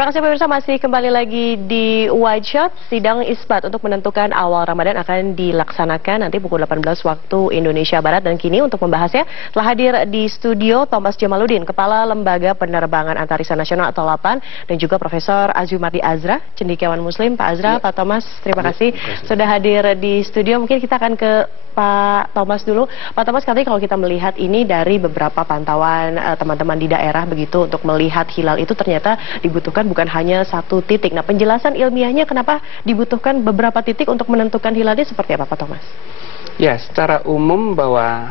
Terima kasih pemirsa, masih kembali lagi di Wide Shot. Sidang isbat untuk menentukan awal Ramadan akan dilaksanakan nanti pukul 18 waktu Indonesia Barat. Dan kini untuk membahasnya telah hadir di studio Thomas Jamaludin, Kepala Lembaga Penerbangan Antariksa Nasional atau LAPAN, dan juga Profesor Azumardi Azra, Cendekiawan Muslim. Pak Azra, Pak Thomas, terima kasih sudah hadir di studio. Mungkin kita akan ke Pak Thomas dulu. Pak Thomas, katanya kalau kita melihat ini dari beberapa pantauan teman-teman di daerah begitu, untuk melihat hilal itu ternyata dibutuhkan bukan hanya satu titik. Nah, penjelasan ilmiahnya kenapa dibutuhkan beberapa titik untuk menentukan hilalnya seperti apa, Pak Thomas? Ya, secara umum bahwa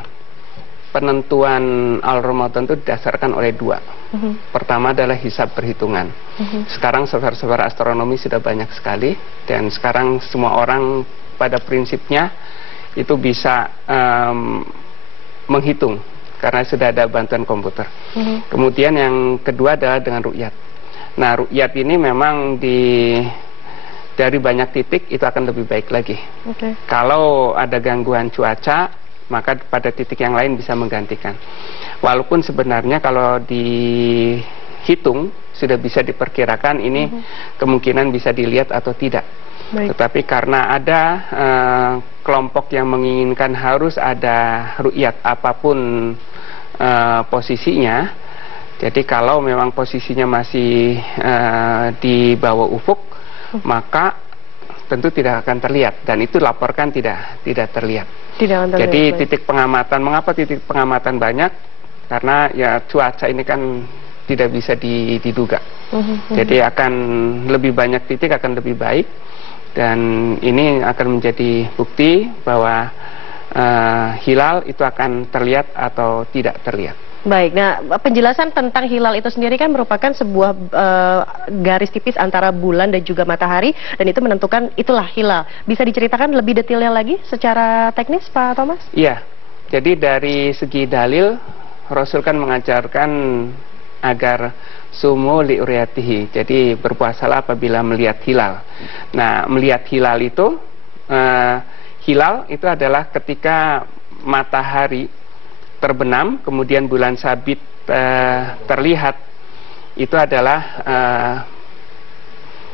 penentuan awal Ramadan itu didasarkan oleh dua. Pertama adalah hisab perhitungan. Sekarang software-software astronomi sudah banyak sekali, dan sekarang semua orang pada prinsipnya itu bisa menghitung karena sudah ada bantuan komputer. Kemudian yang kedua adalah dengan ru'yat. Nah, ru'yat ini memang dari banyak titik itu akan lebih baik lagi. Kalau ada gangguan cuaca, maka pada titik yang lain bisa menggantikan. Walaupun sebenarnya kalau dihitung sudah bisa diperkirakan ini kemungkinan bisa dilihat atau tidak. Tetapi karena ada kelompok yang menginginkan harus ada ru'yat apapun posisinya, jadi kalau memang posisinya masih di bawah ufuk, maka tentu tidak akan terlihat, dan itu laporkan tidak terlihat. Jadi titik pengamatan, mengapa titik pengamatan banyak? Karena ya cuaca ini kan tidak bisa diduga. Jadi akan lebih banyak titik akan lebih baik, dan ini akan menjadi bukti bahwa hilal itu akan terlihat atau tidak terlihat. Baik, nah penjelasan tentang hilal itu sendiri kan merupakan sebuah garis tipis antara bulan dan juga matahari, dan itu menentukan itulah hilal. Bisa diceritakan lebih detailnya lagi secara teknis, Pak Thomas? Iya, jadi dari segi dalil, Rasul kan mengajarkan agar sumu li'uriyatihi, jadi berpuasalah apabila melihat hilal. Nah, melihat hilal itu adalah ketika matahari terbenam, kemudian bulan sabit terlihat, itu adalah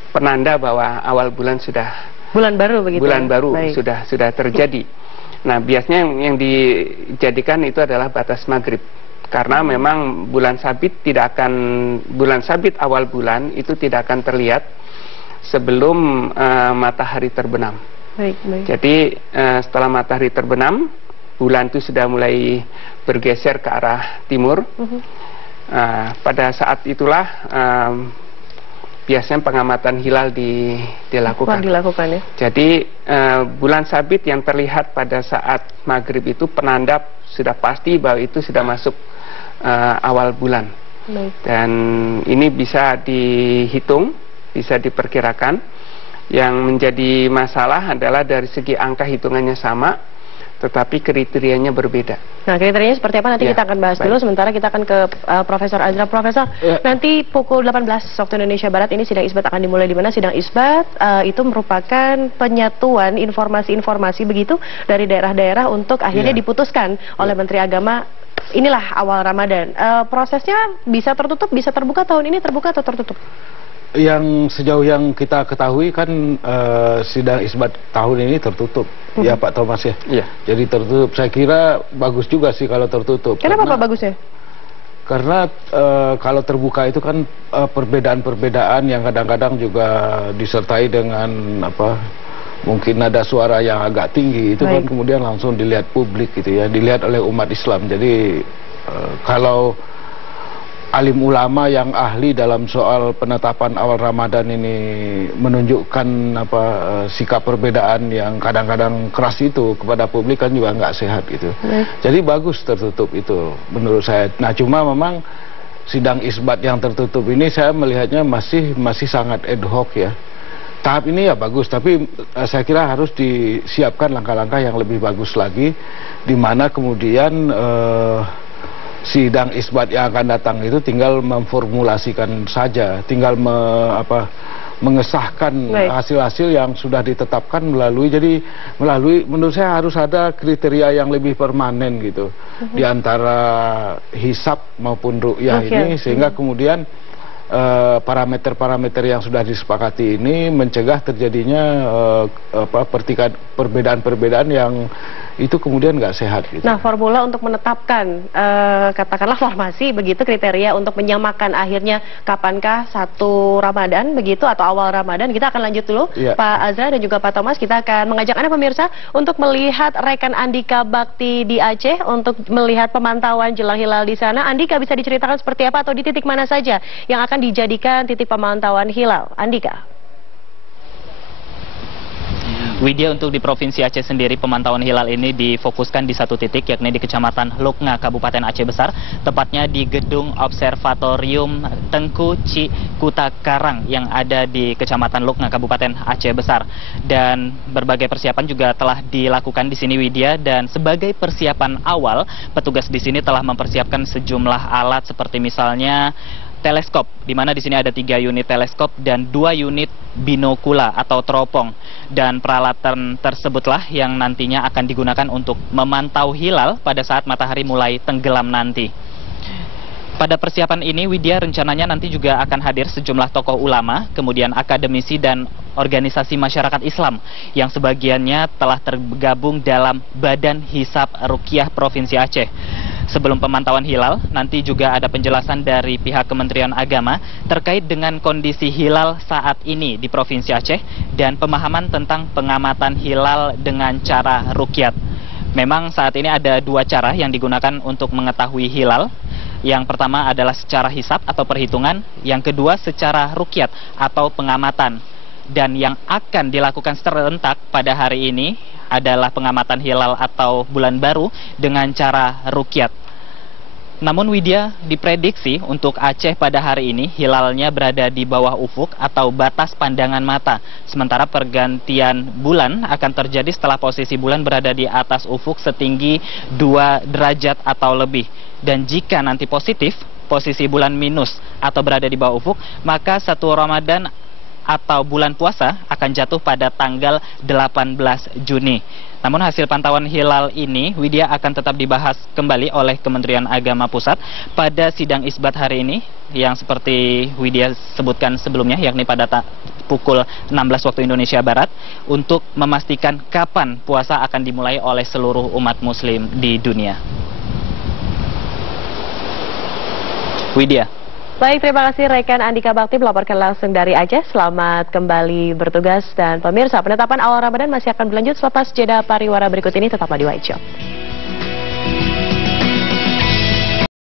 penanda bahwa awal bulan sudah bulan baru begitu. Bulan baru sudah terjadi. Nah, biasanya yang dijadikan itu adalah batas maghrib, karena memang bulan sabit awal bulan itu tidak akan terlihat sebelum matahari terbenam. Jadi setelah matahari terbenam, bulan itu sudah mulai bergeser ke arah timur. Pada saat itulah biasanya pengamatan hilal dilakukan. Ya? Jadi bulan sabit yang terlihat pada saat maghrib itu penanda sudah pasti bahwa itu sudah masuk awal bulan. Dan ini bisa dihitung, bisa diperkirakan. Yang menjadi masalah adalah dari segi angka hitungannya sama, tetapi kriterianya berbeda. Nah, kriterianya seperti apa nanti kita akan bahas dulu. Sementara kita akan ke Profesor Azra. Profesor, nanti pukul 18 waktu Indonesia Barat ini sidang isbat akan dimulai di mana? Sidang isbat itu merupakan penyatuan informasi-informasi begitu dari daerah-daerah untuk akhirnya diputuskan oleh Menteri Agama. Inilah awal Ramadan. Prosesnya bisa tertutup, bisa terbuka tahun ini, terbuka atau tertutup? Yang sejauh yang kita ketahui kan sidang isbat tahun ini tertutup, ya Pak Thomas ya. Jadi tertutup. Saya kira bagus juga sih kalau tertutup. Kenapa Pak bagusnya? Karena kalau terbuka itu kan perbedaan-perbedaan yang kadang-kadang juga disertai dengan mungkin ada suara yang agak tinggi, itu kan kemudian langsung dilihat publik gitu ya, dilihat oleh umat Islam. Jadi kalau alim ulama yang ahli dalam soal penetapan awal Ramadan ini menunjukkan sikap perbedaan yang kadang-kadang keras itu kepada publik, kan juga nggak sehat gitu. Jadi bagus tertutup itu menurut saya. Nah, cuma memang sidang isbat yang tertutup ini saya melihatnya masih sangat ad hoc ya. Tahap ini ya bagus, tapi saya kira harus disiapkan langkah-langkah yang lebih bagus lagi, di mana kemudian sidang isbat yang akan datang itu tinggal memformulasikan saja, tinggal mengesahkan hasil-hasil yang sudah ditetapkan melalui menurut saya harus ada kriteria yang lebih permanen gitu di antara hisab maupun ru'yah ini, sehingga kemudian parameter-parameter yang sudah disepakati ini mencegah terjadinya perbedaan-perbedaan yang itu kemudian nggak sehat. Gitu. Nah, formula untuk menetapkan katakanlah formasi begitu, kriteria untuk menyamakan akhirnya kapankah 1 Ramadan begitu atau awal Ramadan, kita akan lanjut dulu. Ya. Pak Azra dan juga Pak Thomas, kita akan mengajak Anda pemirsa untuk melihat rekan Andika Bakti di Aceh untuk melihat pemantauan jelang hilal di sana. Andika, bisa diceritakan seperti apa atau di titik mana saja yang akan dijadikan titik pemantauan hilal? Andika. Widya, untuk di Provinsi Aceh sendiri pemantauan hilal ini difokuskan di satu titik, yakni di Kecamatan Luknga, Kabupaten Aceh Besar, tepatnya di Gedung Observatorium Tengku Cikutakarang yang ada di Kecamatan Luknga, Kabupaten Aceh Besar. Dan berbagai persiapan juga telah dilakukan di sini, Widya, dan sebagai persiapan awal, petugas di sini telah mempersiapkan sejumlah alat seperti misalnya teleskop, di mana di sini ada 3 unit teleskop dan 2 unit binokula atau teropong. Dan peralatan tersebutlah yang nantinya akan digunakan untuk memantau hilal pada saat matahari mulai tenggelam nanti. Pada persiapan ini, Widya, rencananya nanti juga akan hadir sejumlah tokoh ulama, kemudian akademisi dan organisasi masyarakat Islam yang sebagiannya telah tergabung dalam Badan Hisab Ruqyah Provinsi Aceh. Sebelum pemantauan hilal, nanti juga ada penjelasan dari pihak Kementerian Agama terkait dengan kondisi hilal saat ini di Provinsi Aceh dan pemahaman tentang pengamatan hilal dengan cara ruqyat. Memang saat ini ada 2 cara yang digunakan untuk mengetahui hilal. Yang pertama adalah secara hisab atau perhitungan, yang kedua secara ruqyat atau pengamatan. Dan yang akan dilakukan serentak pada hari ini adalah pengamatan hilal atau bulan baru dengan cara ruqyat. Namun Widya, diprediksi untuk Aceh pada hari ini hilalnya berada di bawah ufuk atau batas pandangan mata. Sementara pergantian bulan akan terjadi setelah posisi bulan berada di atas ufuk setinggi 2 derajat atau lebih. Dan jika nanti positif, posisi bulan minus atau berada di bawah ufuk, maka 1 Ramadan atau bulan puasa akan jatuh pada tanggal 18 Juni. Namun hasil pantauan hilal ini, Widya, akan tetap dibahas kembali oleh Kementerian Agama Pusat pada sidang isbat hari ini yang seperti Widya sebutkan sebelumnya, yakni pada pukul 16 waktu Indonesia Barat, untuk memastikan kapan puasa akan dimulai oleh seluruh umat muslim di dunia. Widya. Baik, terima kasih rekan Andika Bakti melaporkan langsung dari Aceh. Selamat kembali bertugas dan pemirsa, penetapan awal Ramadan masih akan berlanjut selepas jeda pariwara berikut ini. Tetaplah di White Shop.